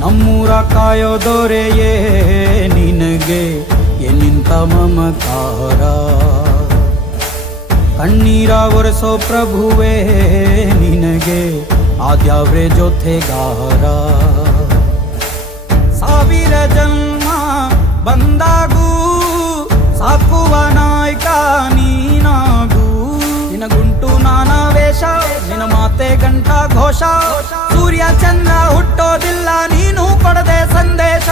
ನಮ್ಮೂರ ಕಾಯೋ ದೊರೆಯೇ ನಿನಗೆ ಎನ್ನಿಂತ ಮಮಕಾರ. ಕಣ್ಣೀರ ಒರೆಸೋ ಪ್ರಭುವೇ ನಿನಗೆ ಆದ್ಯಾವ್ರೆ ಜೊತೆಗಾರ. ಸಾವಿರ ಜನ್ಮ ಬಂದಾಗೂ ಸಾಕುವ ನಾಯಕ ನೀನಾಗೂ. ನಿನಗುಂಟು ನಾನಾ ವೇಷ, ನಿನ್ನ ಮಾತೆ ಗಂಟ ಘೋಷ. ಸೂರ್ಯ ಚಂದ್ರ ಹುಟ್ಟೋದಿಲ್ಲ ನೀನು ಕೊಡದೆ ಸಂದೇಶ.